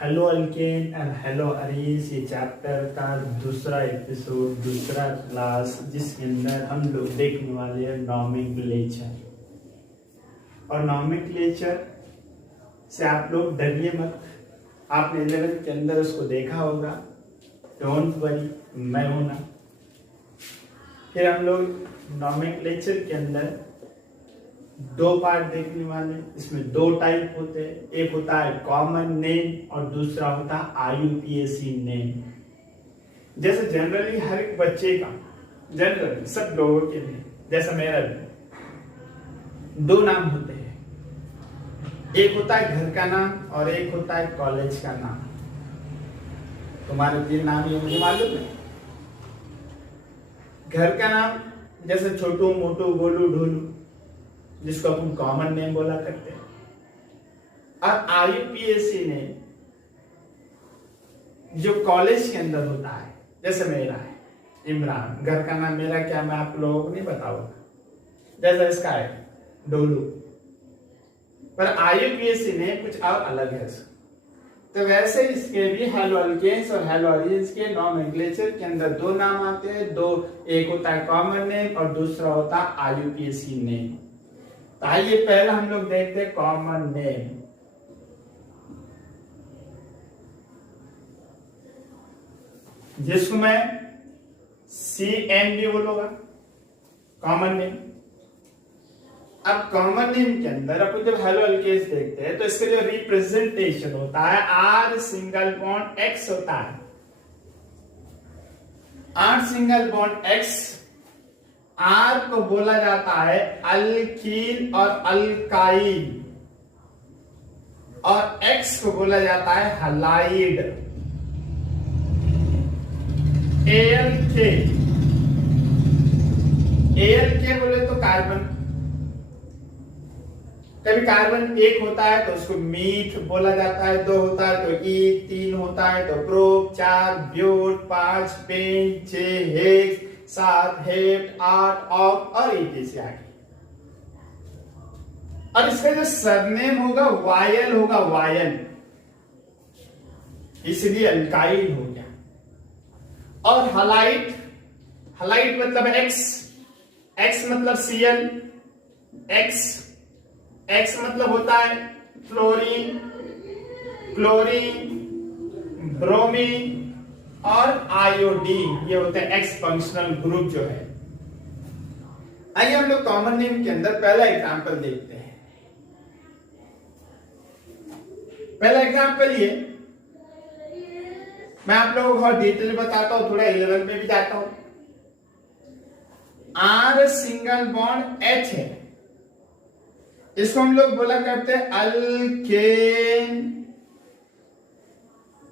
Hello alkane and hello Aris, ये chapter का दूसरा एपिसोड, दूसरा क्लास, जिसके अंदर हम लोग देखने वाले हैं नॉमेनक्लेचर। और नॉमेनक्लेचर से आप लोग डरिए मत, आपने 11th के अंदर उसको देखा होगा, डोंट वरी, मैं हूं ना। फिर हम लोग नॉमेनक्लेचर के अंदर दो पार्ट देखने वाले। इसमें दो टाइप होते हैं, एक होता है कॉमन नेम और दूसरा होता है आईयूपीएसी नेम। जैसे जनरली हर एक बच्चे का, जनरली सब लोगों के लिए, जैसा मेरा भी, दो नाम होते हैं। एक होता है घर का नाम और एक होता है कॉलेज का नाम। तुम्हारे 3 नाम ये मुझे मालूम है। घर का नाम जैसे छोटू, मोटू, गोलू, ढोलू, जिसको अपन कॉमन नेम बोला करते हैं। और आईयूपीएसी नेम जो कॉलेज के अंदर होता है, जैसे मेरा है इमरान, घर का नाम मेरा क्या मैं आप लोगों को नहीं बताऊंगा, जैसा इसका है डोलू। पर आईयूपीएसी नेम कुछ और अलग है। तो वैसे इसके भी हेलो अल्केन्स और हेलो अरीन्स के नॉमेनक्लेचर के अंदर दो नाम आते हैं। दो, एक होता है कॉमन नेम और दूसरा होता है आईयूपीएसी नेम। तो आइए पहले हम लोग देखते हैं कॉमन नेम। जिसको मैं CN भी बोलूंगा, कॉमन नेम। अब कॉमन नेम के अंदर अपन जब हेलो अल्केन्स देखते हैं तो इसका जो रिप्रेजेंटेशन होता है R सिंगल बॉन्ड X होता है। R single bond X, R को बोला जाता है अल्कील और अल्काइल, और X को बोला जाता है हलाइड। ALK बोले तो कार्बन। कभी कार्बन 1 होता है तो उसको मीथ बोला जाता है, 2 होता है तो ईथ, 3 होता है तो prop, 4 but, 5 pent, 6 hex, 7 hept, 8 oct और इतने से आगे। और इसका जो सरनेम होगा वायल होगा, वायल, इसलिए अल्काइल हो गया। और हलाइड, हलाइड मतलब X, X मतलब Cl, X मतलब होता है फ्लोरीन, क्लोरीन, ब्रोमीन और आयोडीन, ये होते हैं X फंक्शनल ग्रुप जो है। आइए हम लोग कॉमन नेम के अंदर पहला एग्जांपल देखते हैं। पहला एग्जांपल ये, मैं आप लोगों को और डिटेल बताता हूं, थोड़ा 11 में भी जाता हूं। R सिंगल बॉन्ड H है, इसको हम लोग बोला करते हैं अल्केन।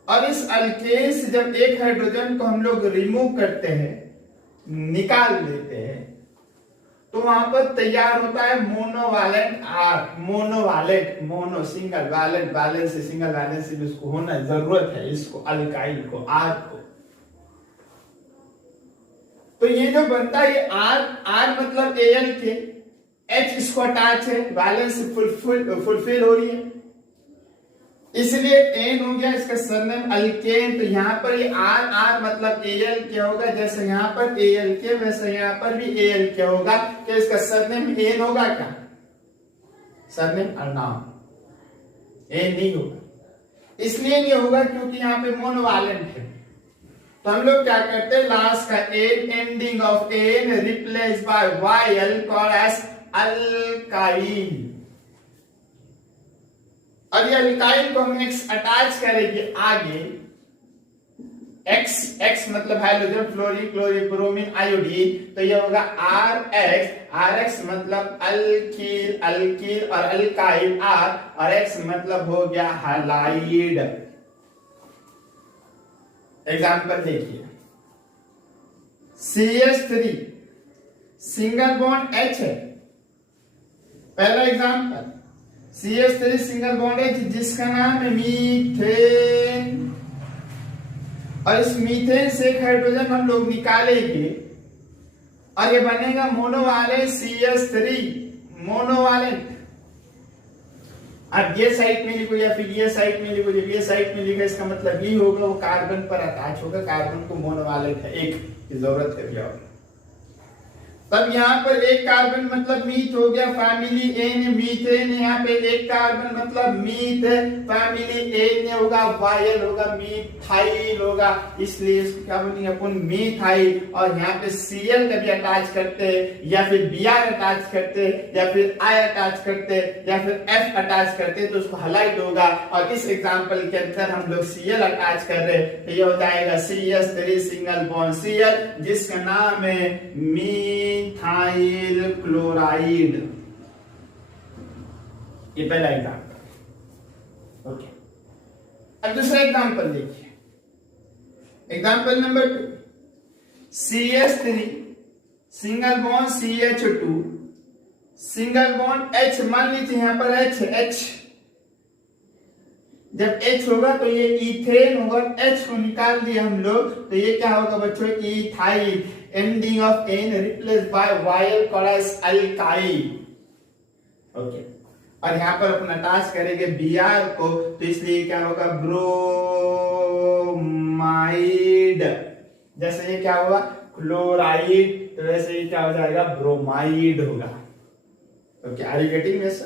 और इस अल्केन से जब एक हाइड्रोजन को हम लोग रिमूव करते हैं, निकाल देते हैं, तो वहां पर तैयार होता है monovalent R। Monovalent, mono single, valent valence से, सिंगल वैलेंस से इसको होना जरूरत है, इसको अल्काइल को, R को। तो ये जो बनता है ये R मतलब ALK, H इसको अटैच है, वैलेंस फुलफिल हो रही है, इसलिए N हो गया इसका सरनेम अल्केन। तो यहां पर ये R मतलब AL क्या होगा, जैसे यहां पर ALK वैसे यहां पर भी AL क्या होगा, कि इसका सरनेम N होगा क्या, सरनेम और नाम N नहीं होगा। इसलिए नहीं होगा क्योंकि यहां पे मोनोवैलेंट है। तो हम लोग क्या करते हैं, लास्ट का N, ending of N replace by YL called as alkyl. और ये अल्काइल को हम X अटैच करेंगे आगे, X मतलब hydrogen, fluorine, chlorine, bromine, iodine. तो ये होगा RX मतलब अल्कील और अल्काइल R, और X मतलब हो गया हलाइड। एग्जांपल देखिए, CH3 सिंगल बॉन्ड H है। पहला example CH3 single bond H, जिसका नाम है मीथेन। और इस मीथेन से एक हाइड्रोजन हम लोग निकालेंगे और ये बनेगा मोनोवैलेंट CH3, मोनोवैलेंट। अब ये साइड में लिखो या फिर ये साइड में लिखो, जब ये साइड में लिखा इसका मतलब ये होगा वो कार्बन पर अटैच होगा, कार्बन को मोनोवैलेंट है, एक की जरूरत है भैया। तब यहाँ पर एक कार्बन मतलब मीथ हो गया, फैमिली एन मीथेन, यहाँ पे एक कार्बन मतलब मीथ, फैमिली एन होगा, वायल होगा, मीथाइल होगा, इसलिए इसको क्या बोलेंगे अपन मीथाइल। और यहाँ पे सीएल कभी अटैच करते हैं या फिर बीआर अटैच करते हैं या फिर आई अटैच करते हैं या फिर एफ अटैच करते हैं तो उसको हलाइड होगा। और इस एग्जाम्पल के अंदर हम लोग सीएल अटैच कर रहे हैं तो ये हो जाएगा CH3 सिंगल बॉन्ड सीएल, जिसका नाम है मिथाइल क्लोराइड। ये पहला एग्जाम्पल। ओके, अब दूसरा एग्जाम्पल देखिए, example number 2, CH3 single bond CH2 single bond H, मान लीजिए यहां पर H, जब H होगा तो ये इथेन होगा, H को निकाल दिया हम लोग तो ये क्या होगा बच्चों, ethyl, ending of N replace by yl called alkyl. Okay, और यहाँ पर अपन अटैच करेंगे Br को तो इसलिए क्या होगा, ब्रोमाइड। जैसे ये क्या होगा क्लोराइड तो वैसे ही क्या हो जाएगा, ब्रोमाइड होगा। Okay, are you getting this?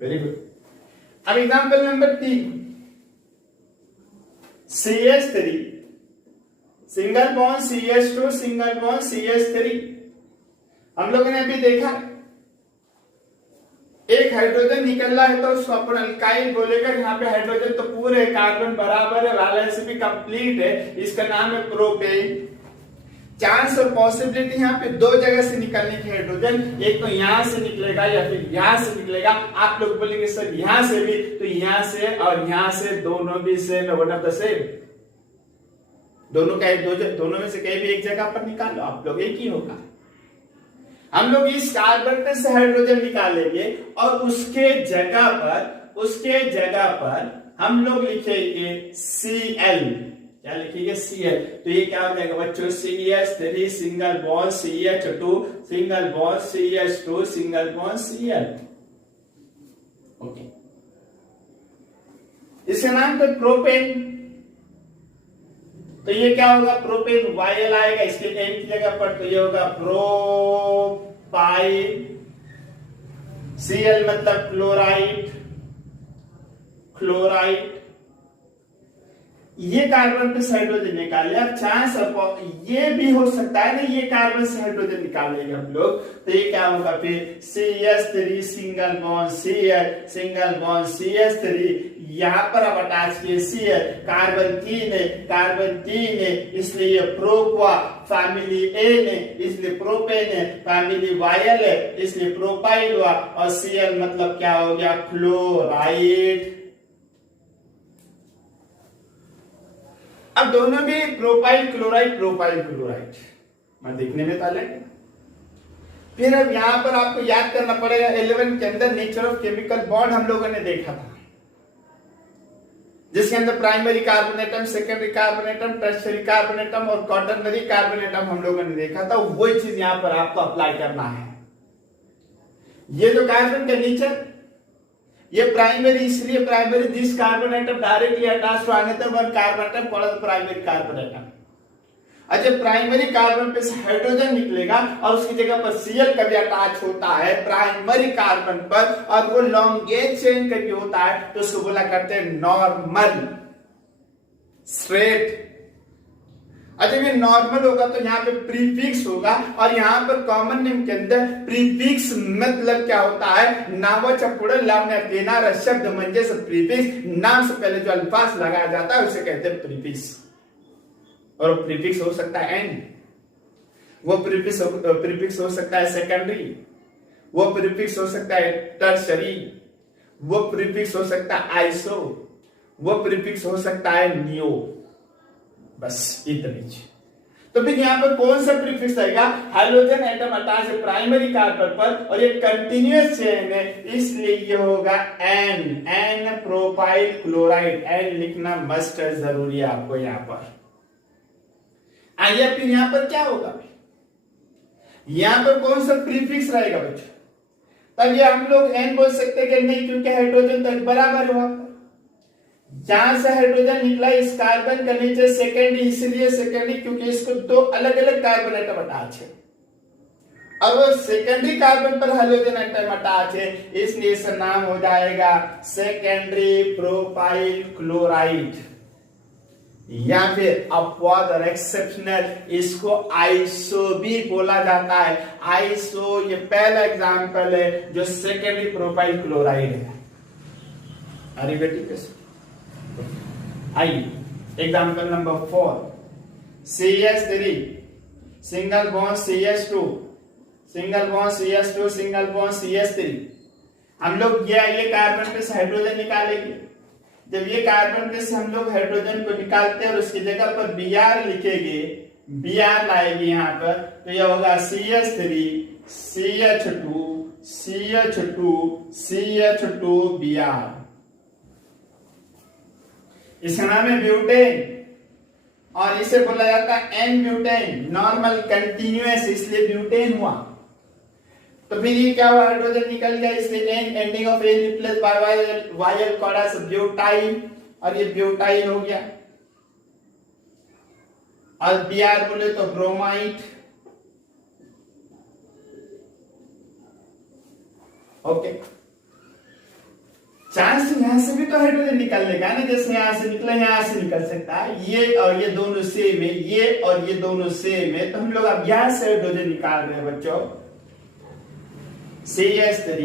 Very good. अब example number 3, CH3 single bond CH2 single bond CH3। हम लोगों ने अभी देखा एक हाइड्रोजन निकल रहा है तो उसको अपन अल्काइल बोलेगा। यहाँ पे हाइड्रोजन तो पूरे कार्बन बराबर है, वैलेंस भी कंप्लीट है, इसका नाम है प्रोपेन। चांस और पॉसिबिलिटी यहाँ पे दो जगह से निकलने की हाइड्रोजन, एक तो यहाँ से निकलेगा या फिर यहाँ से निकलेगा। आप लोग बोलेंगे सर यहाँ से भी, तो यहाँ से और यहाँ से दोनों भी same, one of the same, दोनों का दोनों में से कहीं भी एक जगह पर निकालो, आप लोग एक ही होगा। हम लोग इस कार्बन पे से हाइड्रोजन निकालेंगे और उसके जगह पर हम लोग लिखेंगे Cl। क्या लिखेंगे, Cl। तो ये क्या हो जाएगा बच्चों, CH3 single bond CH2 single bond CH2 single bond Cl। Okay, इसका नाम है प्रोपेन। तो ये क्या होगा, प्रोपेन, वायल आएगा इसके एन की जगह पर तो ये होगा प्रोपाइल। Cl मतलब क्लोराइड। ये कार्बन पे हाइड्रोजन निकाले। अब चांस ये भी हो सकता है ना, ये कार्बन से हाइड्रोजन निकालेंगे हम लोग तो ये क्या होगा फिर CH3 single bond Cl single bond CH3, यहाँ पर अब अटैच किए Cl, कार्बन 3 है इसलिए प्रोपा, फैमिली एन है इसलिए प्रोपेन है, फैमिली वायल है इसलिए प्रोपाइल हुआ, और Cl मतलब क्या हो गया, क्लोराइड। अब दोनों भी प्रोपाइल क्लोराइड मैं देखने में तो अलग है। फिर अब यहां पर आपको याद करना पड़ेगा 11 के अंदर नेचर ऑफ केमिकल बॉन्ड हम लोगों ने देखा था, जिसके अंदर प्राइमरी कार्बोनेटम, सेकेंडरी कार्बोनेटम, टर्शियरी कार्बोनेटम और क्वाटरनरी कार्बोनेटम हम लोगों ने देखा था। वही चीज यहां पर आपको अप्लाई करना है। ये जो कार्बन का नेचर, ये प्राइमरी, इसलिए primary this carbon atom directly attached to another one carbon atom called primary carbon atom. अच्छा, प्राइमरी कार्बन पे हाइड्रोजन निकलेगा और उसकी जगह पर Cl कभी अटैच होता है प्राइमरी कार्बन पर और वो लॉन्गेज चेन कभी होता है तो उसको बोला करते हैं नॉर्मल, स्ट्रेट। अच्छा, ये नॉर्मल होगा तो यहाँ पे प्रीफिक्स होगा और यहाँ पर कॉमन नेम के अंदर प्रीफिक्स मतलब क्या होता है, नावाचा लावण्या देणारा शब्द म्हणजे प्रीफिक्स। नाम से पहले जो अल्फाज लगाया जाता है उसे कहते हैं प्रीफिक्स। और प्रीफिक्स हो सकता है एंड, वो प्रीफिक्स हो सकता है सेकेंडरी, वो प्रीफिक्स हो सकता है टर्शरी, वो प्रीफिक्स हो सकता है आइसो, वो प्रीफिक्स हो सकता है नियो। बस इतनी। तो फिर यहाँ पर कौन सा प्रीफिक्स आएगा, हाइड्रोजन एटम अटैच है प्राइमरी कार्बन पर और ये कंटिन्यूअस चेन है इसलिए ये होगा एन प्रोपाइल क्लोराइड। एन लिखना मस्ट है, जरूरी है आपको यहाँ पर। आइए फिर यहाँ पर क्या होगा, यहाँ पर कौन सा प्रीफिक्स रहेगा बच्चों, तब ये हम लोग n बोल सकते हैं कि नहीं, क्योंकि हाइड्रोजन तो बराबर हुआ। जहां से हाइड्रोजन निकला इस कार्बन का नीचे सेकेंडरी, इसलिए सेकेंडरी क्योंकि इसको दो अलग अलग कार्बन एटम अटैच है और वो सेकेंडरी कार्बन पर हाइड्रोजन एटम अटैच है, इसलिए इसका नाम हो जाएगा सेकेंडरी प्रोपाइल क्लोराइड, या फिर अपवाद और एक्सेप्शनल, इसको आइसो भी बोला जाता है। आइसो ये पहला एग्जांपल है जो सेकेंडरी प्रोपाइल क्लोराइड है। अरे बेटी आइए example number 4, CH3 single bond CH2, single bond CH2, single bond CH3। हम लोग ये कार्बन पे से हाइड्रोजन निकालेंगे। जब ये कार्बन पे से हम लोग हाइड्रोजन को निकालते हैं और उसकी जगह पर Br लिखेंगे, Br लाएंगे यहाँ पर, तो यह होगा CH3 CH2 CH2 CH2 Br। इसका नाम है ब्यूटेन और इसे बोला जाता है एन ब्यूटेन, नॉर्मल कंटिन्यूअस, इसलिए ब्यूटेन हुआ। तो फिर ये क्या हुआ, हाइड्रोजन निकल गया, इसलिए N ending of N replace by yl called butyl, और ये ब्यूटाइल हो गया। और Br बोले तो ब्रोमाइड। ओके, चांस यहां से भी तो हाइड्रोजन निकलने का ना, जैसे यहां से निकला यहां से निकल सकता है। ये और ये दोनों सेम है, ये और ये दोनों सेम है, तो हम लोग अब यहां से हाइड्रोजन निकाल रहे हैं बच्चों। CH3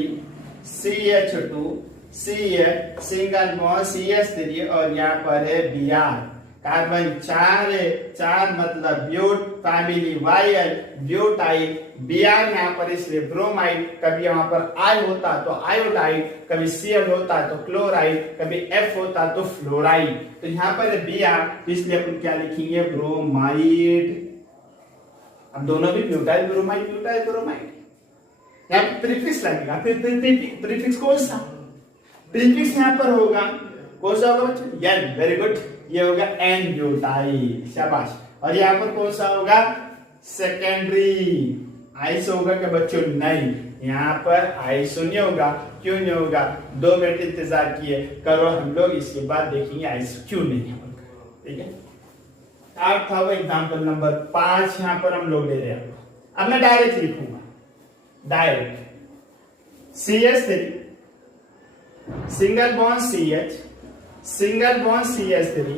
CH2 CH single bond CH3 और यहाँ पर है Br। कार्बन 4 है, 4 मतलब but, family yl, butyl. Br यहाँ पर इसलिए ब्रोमाइड, कभी यहाँ पर I होता तो आयोडाइड, कभी Cl होता तो क्लोराइड, कभी F होता तो फ्लोराइड। तो यहाँ पर है Br, इसलिए अपन क्या लिखेंगे, ब्रोमाइड। अब दोनों भी ब्यूटाइल ब्रोमाइड, ब्यूटाइल ब्रोमाइड। यहाँ प्रीफिक्स लगेगा, प्रीफिक्स कौन सा, प्रीफिक्स यहाँ पर होगा कौन सा होगा बच्चों, एन, वेरी गुड, ये होगा एन ब्यूटाइल, शाबाश। और यहाँ पर कौन सा होगा, सेकेंडरी। आइसो होगा क्या बच्चों, नहीं, यहाँ पर आइसो नहीं होगा। क्यों नहीं होगा, 2 मिनट इंतजार किए करो, हम लोग इसके बाद देखेंगे आइसो क्यों नहीं होगा। ठीक है, अब था वो एग्जाम्पल नंबर 5, यहाँ पर हम लोग ले रहे हैं। अब मैं डायरेक्ट लिखूंगा, direct CH3 single bond CH, single bond CH3,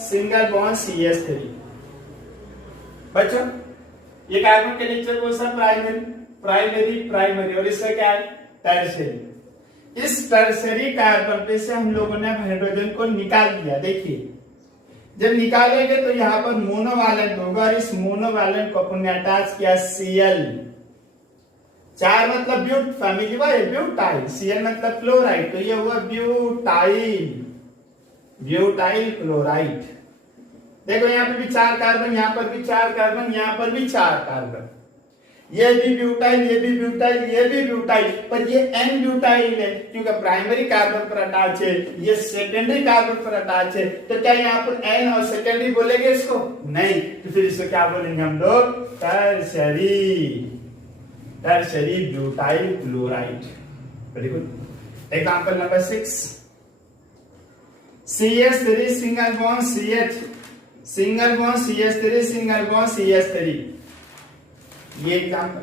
single bond CH3। बच्चों ये कार्बन के नीचे कौन सा, प्राइमरी, प्राइमरी, प्राइमरी, और इसका क्या है, टर्शियरी। इस टर्शियरी कार्बन पे से हम लोगों ने हाइड्रोजन को निकाल दिया। देखिए जब निकालेंगे तो यहाँ पर मोनोवैलेंट होगा, और इस मोनोवैलेंट को अपन ने अटैच किया Cl। 4 मतलब but, family yl, butyl. Cl मतलब क्लोराइड, तो ये हुआ ब्यूटाइल, ब्यूटाइल क्लोराइड। देखो यहाँ पे भी 4 कार्बन, यहाँ पर भी 4 कार्बन, यहाँ पर भी 4 कार्बन, ये भी ब्यूटाइल, ये भी ब्यूटाइल, ये भी ब्यूटाइल, पर ये एन ब्यूटाइल है क्योंकि प्राइमरी कार्बन पर अटैच है, ये सेकेंडरी कार्बन पर अटैच है। तो क्या यहाँ पर एन और सेकेंडरी बोलेंगे इसको, नहीं, तो फिर इसको क्या बोलेंगे हम लोग, tertiary, tertiary butyl chloride. Very good. Example number 6, CH3 single bond CH, single bond CH3, single bond CH3। ये एग्जांपल,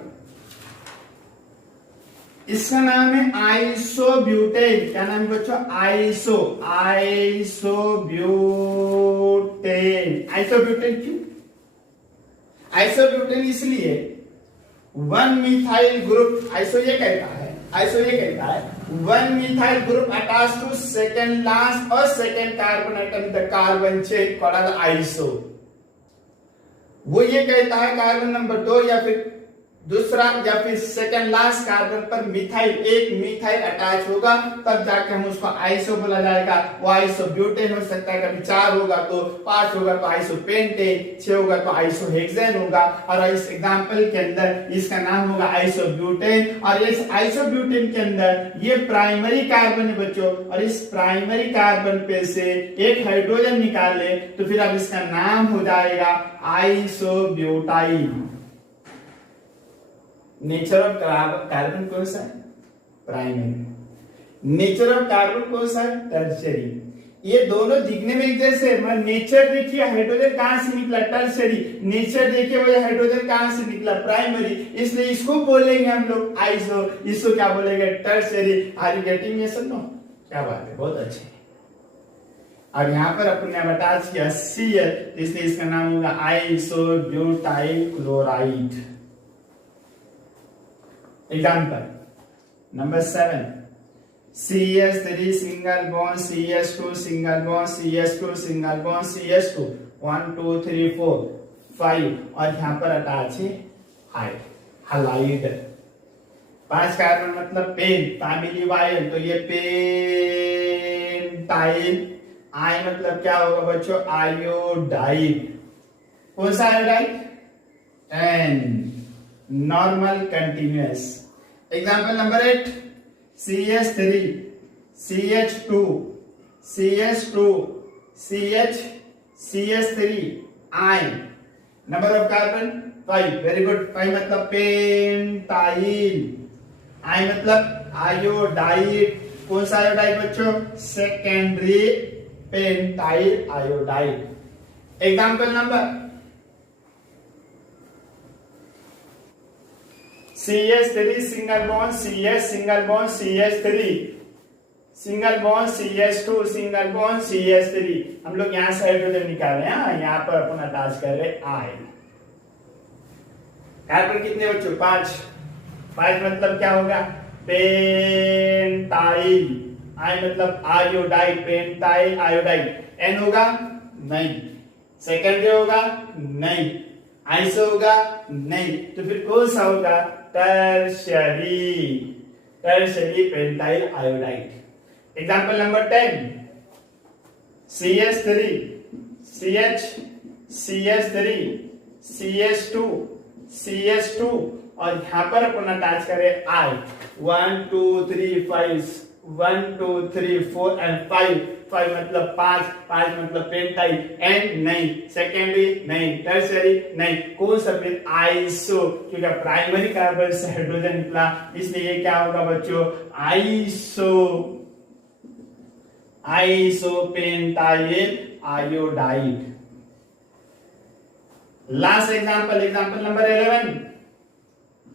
इसका नाम है आइसोब्यूटेन। क्या नाम है बच्चों, आइसो, आइसोब्यूटेन। आइसोब्यूटेन क्यों, आइसोब्यूटेन इसलिए 1 मिथाइल ग्रुप, आइसो ये कहता है, आइसो ये कहता है 1 methyl group attach to second last और second carbon atom the carbon chain called iso. वो ये कहता है कार्बन नंबर 2 या फिर दूसरा या फिर सेकंड लास्ट कार्बन पर मिथाइल, एक मिथाइल अटैच होगा, तब जाके हम उसको आइसो बोला जाएगा। वो आइसो ब्यूटेन हो सकता है, कभी 4 होगा तो 5 होगा तो आइसो पेंटेन, 6 होगा तो आइसो हेक्सेन होगा। और इस एग्जांपल के अंदर इसका नाम होगा आइसो ब्यूटेन। और इस आइसो ब्यूटेन के अंदर ये प्राइमरी कार्बन है बच्चों, और इस प्राइमरी कार्बन पे से एक हाइड्रोजन निकाले तो फिर अब इसका नाम हो जाएगा iso butyl. Nature of carbon कौन सा है, प्राइमरी। नेचर ऑफ कार्बन कौन सा है? टर्शियरी। ये दोनों दिखने में एक जैसे, नेचर देखिए हाइड्रोजन कहां से निकला? टर्शियरी। नेचर देखिए वो हाइड्रोजन कहां से निकला? प्राइमरी। इसलिए इसको बोलेंगे हम लोग आइसो, इसको क्या बोलेंगे? Tertiary. Are you getting me? No, क्या बात है, बहुत अच्छे। और यहाँ पर अपन ने अटैच किया Cl, इसलिए इसका नाम होगा isobutyl chloride. Example number 7, CH3 single bond CH2 single bond CH2 single bond CH2 1 2 3 4 5 और यहाँ पर अटैच है हाइड। 5 कार्बन मतलब पेन, फैमिली वाइल, तो ये पेंटाइल। आई मतलब क्या होगा बच्चों? आयोडाइड। कौन सा iodide? N, normal continuous. Example number 8, CH3 CH2 CH2 CH3 I, number of carbon 5। Very good. 5 मतलब पेंटाइल, I मतलब आयोडाइड। कौन सा आयोडाइड बच्चों? Secondary pentyl iodide. Example number CH3 single bond CH single bond CH3 single bond CH2 single bond CH3। हम लोग यहां से hydrogen निकाल रहे हैं, यहां पर अपन अटैच कर रहे I। कार्बन कितने बच्चों? 5। 5 मतलब क्या होगा? पेंटाइल। I मतलब आयोडाइड, पेंटाइल आयोडाइड। N होगा? नहीं। सेकेंडरी होगा? नहीं। आइसो होगा? नहीं। तो फिर कौन सा होगा? Tertiary, tertiary pentyl iodide. Example number 10, CH3 CH3 CH2 CH2 और यहां पर अपन अटैच करें I। 1 2 3 5 1 2 3 4 एंड 5। 5 मतलब 5, 5 मतलब पेंटाइल। एन नहीं, सेकेंडरी नहीं, टर्शियरी नहीं। कौन सा? फिर आइसो, क्योंकि प्राइमरी कार्बन से हाइड्रोजन निकला, इसलिए ये क्या होगा बच्चों? Iso, iso pentyl iodide. Last example, example number 11,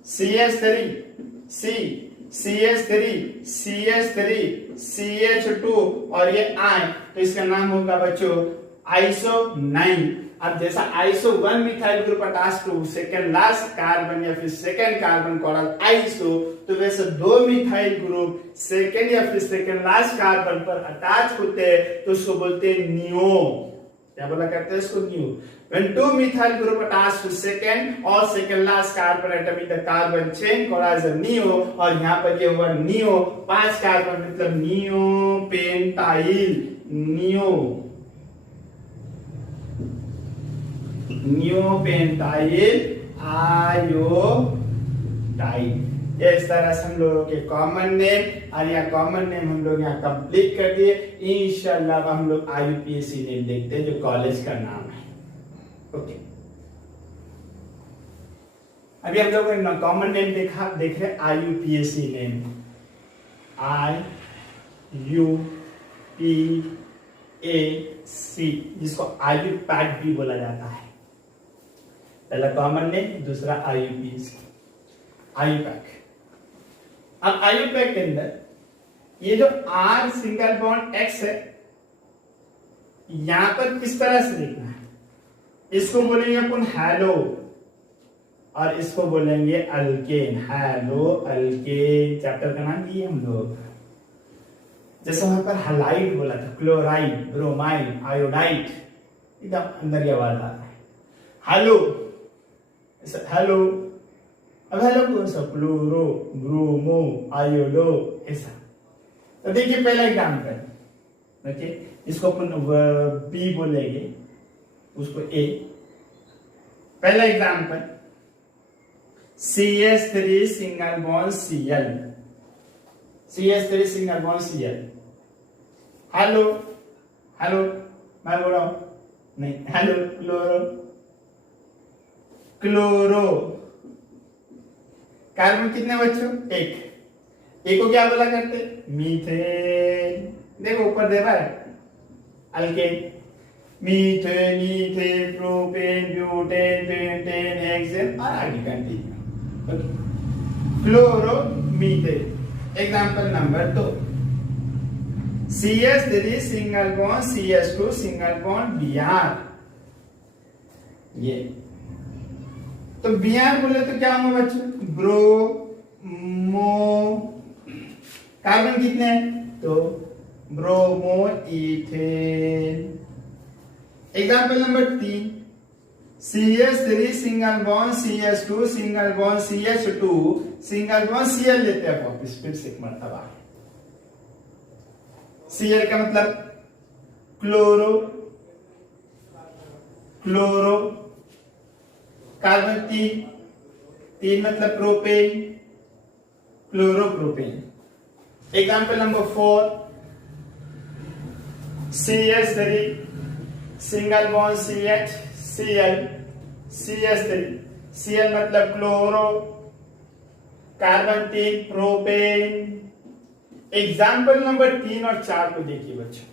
CH3 CH3 CH3 CH2 और ये I, तो इसका नाम होगा बच्चों आइसो 9। अब जैसा iso 1 methyl group attach to second last carbon या फिर सेकंड कार्बन कॉल्ड आइसो, तो वैसे 2 मिथाइल ग्रुप सेकंड या फिर सेकंड लास्ट कार्बन पर अटैच होते हैं तो उसको बोलते हैं नियो। क्या बोला करते हैं इसको? Neo. When 2 methyl group attached to second or second last carbon atom in the carbon chain called as a neo, और यहाँ पर ये हुआ नियो। 5 कार्बन मतलब neo pentyl, neo pentyl iodide. ये इस तरह से हम लोगों के कॉमन नेम, और यहाँ कॉमन नेम हम लोग यहाँ कंप्लीट कर दिए। इंशाल्लाह हम लोग IUPAC नेम देखते हैं जो कॉलेज का नाम है। ओके, अभी हम लोग ने कॉमन नेम देखा, देख रहे IUPAC नेम, IUPAC, जिसको IUPAC भी बोला जाता है। पहला कॉमन नेम, दूसरा IUPAC, IUPAC। अब IUPAC के अंदर ये जो R सिंगल बॉन्ड X है, यहां पर किस तरह से देखना है? इसको बोलेंगे अपन हैलो और इसको बोलेंगे अल्केन। हैलो अल्केन, चैप्टर का नाम दिए हम लोग। जैसे वहां पर हैलाइड बोला था, क्लोराइड, ब्रोमाइड, आयोडाइड, एकदम अंदर की आवाज आ रहा है। Hello, hello. अब हेलो कौन सा? क्लोरो, ब्रोमो, आयोडो, ऐसा। तो देखिए पहला एग्जाम्पल, देखिए इसको अपन बी बोलेंगे, उसको ए। पहला example CH3 single bond Cl, CH3 single bond Cl। Hello, hello मैं बोल रहा हूं, नहीं, हेलो क्लोरो, क्लोरो। कार्बन कितने बच्चों? 1। एक को क्या बोला करते, मीथेन। देखो ऊपर दे रहा है alkane, methane, ethane, propane, butane, pentane, hexane और आगे continue. Chloromethane. Example number 2, CH3 single bond CH2 single bond Br। ये तो Br बोले तो क्या होगा बच्चों, ब्रोमो, कार्बन कितने हैं, तो bromo ethane. Example number 3, CH3 single bond CH2 single bond CH2 single bond Cl लेते हैं वापस फिर से एक मरतबा। Cl का मतलब क्लोरो, क्लोरो, कार्बन 3 मतलब propane, chloropropane. Example number 4, CH3 single bond CH Cl, CH3, Cl मतलब chloro, carbon 3 propane. Example number 3 और 4 को देखिए बच्चों,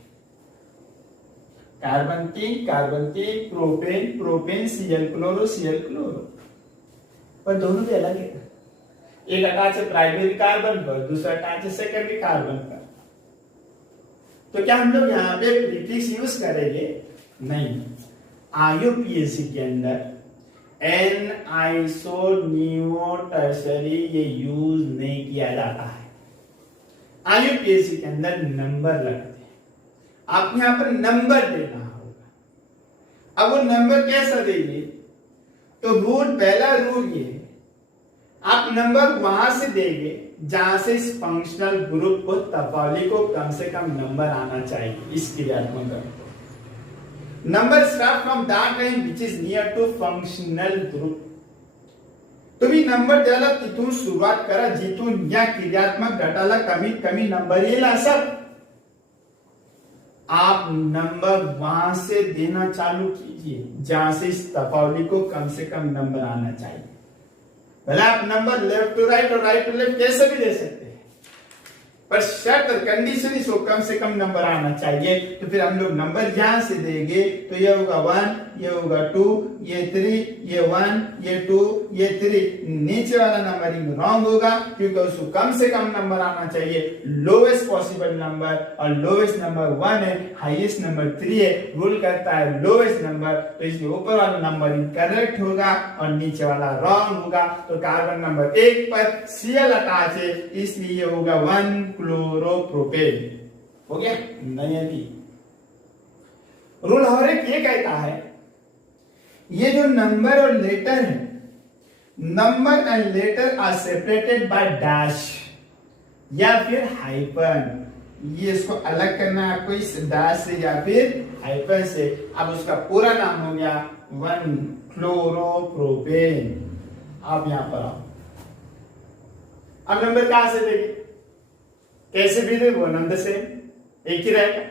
carbon 3 propane, propane Cl chloro, Cl chloro, पर दोनों भी अलग है। एक अटैच है प्राइमरी कार्बन पर, दूसरा अटैच है सेकेंडरी कार्बन पर। तो क्या हम लोग यहाँ पे प्रीफिक्स यूज करेंगे, नहीं। आईयूपीएसी के अंदर एन आइसो नियो टर्सरी ये यूज नहीं किया जाता है। आईयूपीएसी के अंदर नंबर लगते हैं, आप यहां पर नंबर देना होगा। अब वो नंबर कैसा देंगे, तो रूल, पहला रूल ये, आप नंबर वहां से देंगे जहां से इस फंक्शनल ग्रुप को, तफावली को कम से कम नंबर आना चाहिए। इस क्रियात्मक group number start from that line which is near to functional group. तुम्ही नंबर द्यायला तिथून सुरुवात करा जिथून या क्रियात्मक गटाला कमीत कमी नंबर येईल असं आप नंबर वहां से देना चालू कीजिए जहां से इस तफावली को कम से कम नंबर आना चाहिए। भले आप नंबर लेफ्ट टू राइट और राइट टू लेफ्ट कैसे भी दे सकते हैं, पर शर्त और कंडीशन इसको कम से कम नंबर आना चाहिए। तो फिर हम लोग नंबर यहां से देंगे, तो ये होगा 1, ये होगा 2, ये 3, ये 1, ये 2, ये 3। नीचे वाला नंबरिंग रॉन्ग होगा क्योंकि उसको कम से कम नंबर आना चाहिए। लोवेस्ट पॉसिबल नंबर, और लोवेस्ट नंबर 1 है, हाईएस्ट नंबर 3 है। रूल करता है लोवेस्ट नंबर, तो इसलिए ऊपर वाला नंबरिंग करेक्ट होगा और नीचे वाला रॉन्ग होगा। तो कार्बन नंबर 1 पर Cl अटैच है, इसलिए होगा 1 क्लोरोप्रोपेन। हो गया? नहीं अभी रूल और एक ये कहता है, ये जो नंबर और लेटर है, number and letter are separated by dash या फिर हाइफन। ये इसको अलग करना है आपको इस डैश से या फिर हाइफन से। अब उसका पूरा नाम हो गया 1 क्लोरोप्रोपेन। आप यहां पर आओ, अब नंबर कहां से देंगे, कैसे भी दे वो नंबर से एक ही रहेगा।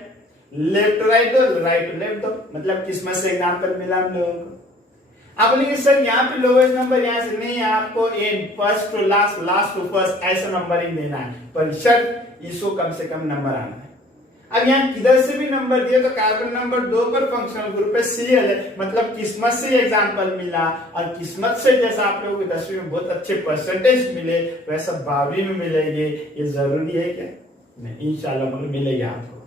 लेफ्ट टू राइट दो, राइट टू लेफ्ट दो, मतलब किस्मत से एग्जाम्पल मिला हम लोगों को। आप बोलेंगे सर यहाँ पे लोवेस्ट नंबर यहाँ से नहीं है, आपको first to last, last to first ऐसा नंबरिंग देना है, पर शर्त इसको कम से कम नंबर आना है। अब यहाँ किधर से भी नंबर दिए तो कार्बन नंबर 2 पर फंक्शनल ग्रुप पे Cl है, मतलब किस्मत से एग्जाम्पल मिला। और किस्मत से जैसा आप लोगों को 10वीं में बहुत अच्छे परसेंटेज मिले वैसा 12वीं में मिलेंगे, ये जरूरी है क्या? नहीं, इंशाल्लाह मिलेगा आपको।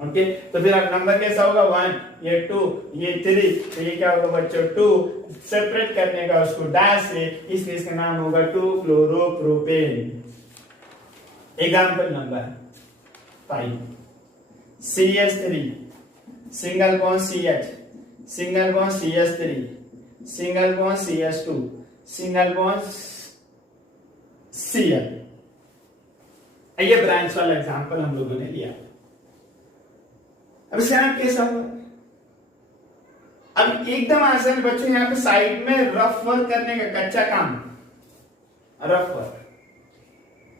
ओके, तो फिर अब नंबर कैसा होगा 1, ये 2, ये 3, तो ये क्या होगा बच्चों 2, सेपरेट करने का उसको डैश से, इसलिए इसका नाम होगा 2 chloropropane. Example number 5, CH3 single bond CH, single bond CH3, single bond CH2, single bond Cl। ये ब्रांच वाला एग्जाम्पल हम लोगों ने लिया। अब इसका नाम कैसा हुआ? अब एकदम आसान बच्चों, यहाँ पे साइड में रफ वर्क करने का कच्चा काम, रफ वर्क।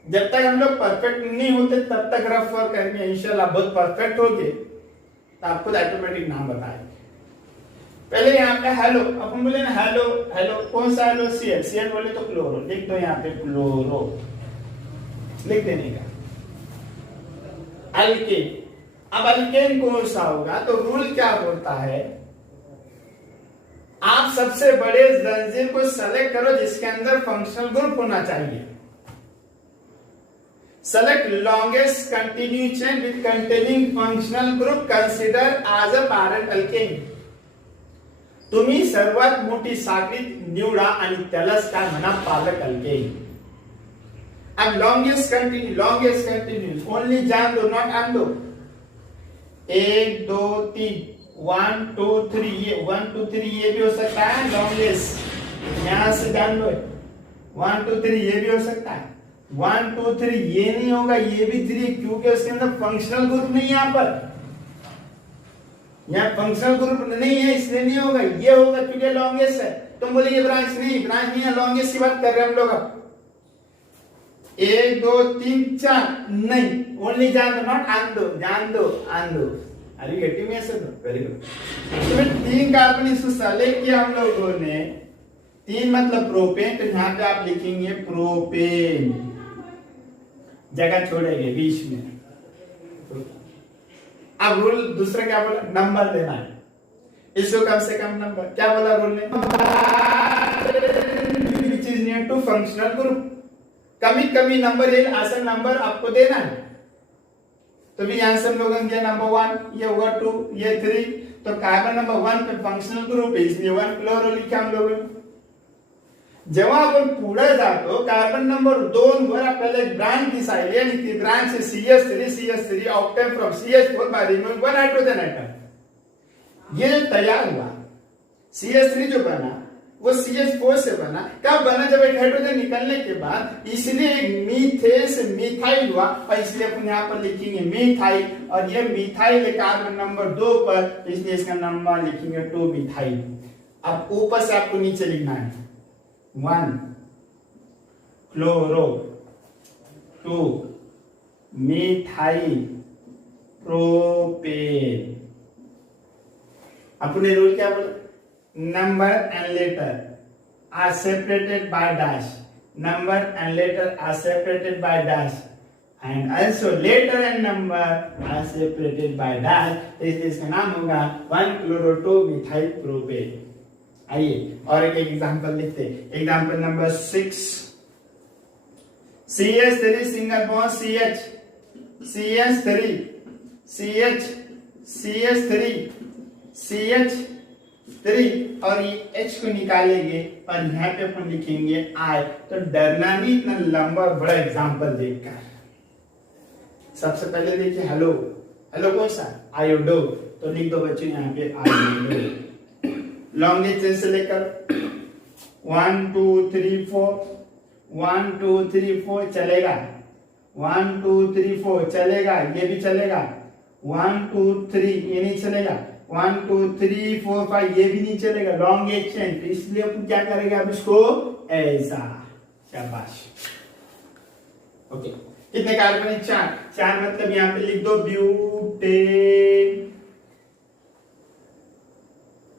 जब तक हम लोग परफेक्ट नहीं होते तब तक रफ वर्क करेंगे, इंशाल्लाह बहुत परफेक्ट हो गए तो आपको ऑटोमेटिक नाम बताएंगे। पहले यहाँ पे हेलो, अपन बोले ना हेलो, हेलो कौन सा हेलो? Cl, Cl बोले तो क्लोरो, लिख दो यहाँ पे क्लोरो। लिख देने का। अल्केन, अब अल्केन कौन सा होगा, तो रूल क्या बोलता है, आप सबसे बड़े जंजीर को सेलेक्ट करो जिसके अंदर फंक्शनल ग्रुप होना चाहिए। Select longest continue chain with containing functional group consider as a parent alkane. तुम्ही सर्वात मोठी साखळी निवडा आणि त्यालाच काय म्हणा, पालक अल्केन। अब लॉन्गेस्ट कंटिन्यूस ओनली जान दो, नॉट आन दो। 1 2 3 1 2 3, ये 1 2 3 ये भी हो सकता है लॉन्गेस्ट, यहां से जान लो 1 2 3 ये भी हो सकता है। 1 2 3 ये नहीं होगा, ये भी 3, क्योंकि उसके अंदर फंक्शनल ग्रुप नहीं है। यहाँ फंक्शनल ग्रुप नहीं है इसलिए नहीं होगा, ये होगा क्योंकि लॉन्गेस्ट है। तुम बोलेंगे ब्रांच नहीं है, लॉन्गेस्ट की बात कर रहे हैं हम लोग। अब 1 2 3 4 नहीं, ओनली जान दो, नॉट आन दो, जान दो, आन दो। अरे गेटिंग में सर, वेरी गुड। तो 3 कार्बन इसको सेलेक्ट किया हम लोगों ने, 3 मतलब प्रोपेन, तो यहाँ पे आप लिखेंगे प्रोपेन, जगह छोड़ेंगे बीच में। अब रूल दूसरा क्या बोला, नंबर देना है इसको, कम से कम नंबर। क्या बोला रूल ने, which is near to functional group, कमी नंबर है, असल नंबर आपको देना है। तो भी यहां से हम लोगों ने नंबर 1, ये होगा 2, ये 3, तो कार्बन नंबर 1 पे फंक्शनल ग्रुप है इसलिए 1 क्लोरो लिखा हम लोगों ने। जेव्हा आपण पुढे जातो कार्बन नंबर 2 वर आपल्याला एक ब्रांच दिसायली आणि ती ब्रांच आहे CH3 octane from CH4 by removing 1 hydrogen atom. ये तैयार हुआ CH3 जो बना वो CH4 से बना। कब बना, जब एक हाइड्रोजन निकलने के बाद, इसलिए एक मीथेन से मिथाइल हुआ और इसलिए अपन यहाँ पर लिखेंगे मिथाइल, और ये मिथाइल है कार्बन नंबर 2 पर, इसलिए इसका नंबर लिखेंगे 2 मिथाइल। अब ऊपर से आपको नीचे लिखना है 1 क्लोरो 2 मिथाइल प्रोपेन। अपने रूल क्या बोला, number and letter are separated by dash, number and letter are separated by dash, and also letter and number are separated by dash, इसलिए इसका नाम होगा 1 क्लोरो 2 मिथाइल प्रोपेन। आइए और एक एग्जांपल लिखते हैं। Example number 6, CH3 single bond CH, CH3 CH, CH3 CH3 और ये H को निकालेंगे और यहाँ पे अपन लिखेंगे I। तो डरना नहीं इतना लंबा बड़ा एग्जांपल देखकर। सबसे पहले देखिए हेलो, हेलो कौन सा, आयोडो, तो लिख दो बच्चों यहाँ पे आयोडो। लॉन्गेस्ट चेन से लेकर 1 2 3 4, 1 2 3 4 चलेगा, 1 2 3 4 चलेगा, ये भी चलेगा, 1 2 3 ये नहीं चलेगा, 1 2 3 4 5 ये भी नहीं चलेगा, लॉन्गेस्ट चेन। तो इसलिए अपन क्या करेंगे अब इसको ऐसा, शाबाश। ओके, कितने कार्बन है, 4 मतलब यहाँ पे लिख दो ब्यूटेन।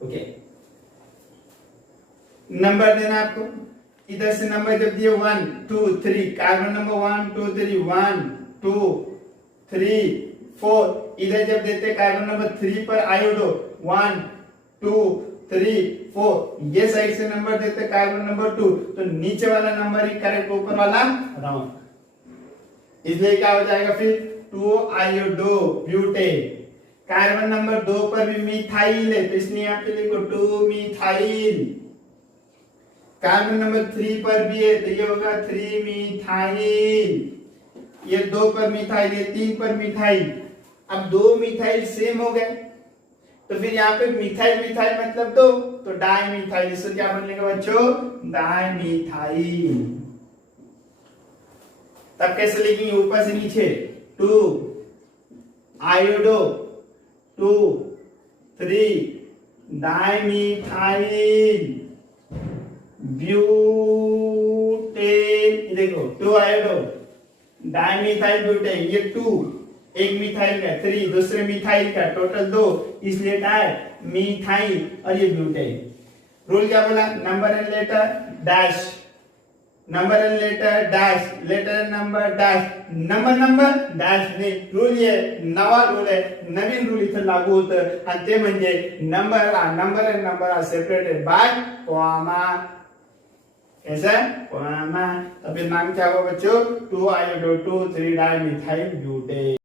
ओके, नंबर देना आपको, इधर से नंबर जब दिए 1 2 3, कार्बन नंबर 1 2 3 1 2 3 4, इधर जब देते कार्बन नंबर 3 पर आयोडो 1 2 3 4, ये साइड से नंबर देते कार्बन नंबर 2, तो नीचे वाला नंबर ही करेक्ट, ऊपर वाला रॉन्ग। इसलिए क्या हो जाएगा फिर 2 आयोडो ब्यूटेन। कार्बन नंबर 2 पर भी मिथाइल है तो इसलिए यहाँ पे लिखो 2 मिथाइल। कार्बन नंबर 3 पर भी है तो ये होगा 3 मिथाइल। ये 2 पर मिथाइल, ये 3 पर मिथाइल। अब 2 मिथाइल सेम हो गए तो फिर यहाँ पे मिथाइल मिथाइल मतलब 2, तो डाई मिथाइल। इसको क्या बनेगा बच्चों, डाई मिथाइल। तब कैसे लिखेंगे, ऊपर से नीचे 2 आयोडो 2 3 डाई मिथाइल ब्यूटेन। देखो 2 आयोडो डाइमिथाइल ब्यूटेन, ये 2 एक मिथाइल का, 3 दूसरे मिथाइल का, टोटल 2, इसलिए डाई मिथाइल और ये ब्यूटेन। रूल क्या बोला, number and letter dash number and letter dash, letter and number dash, number dash नाही. रूल आहे, नवा रूल आहे, नवीन रूल इथं लागू होतं आणि ते म्हणजे number and number are separated by comma. कैसे कॉमा. तो फिर नाम क्या होगा बच्चों, 2 आयोडो 2 3 डाइमिथाइल ब्यूटेन.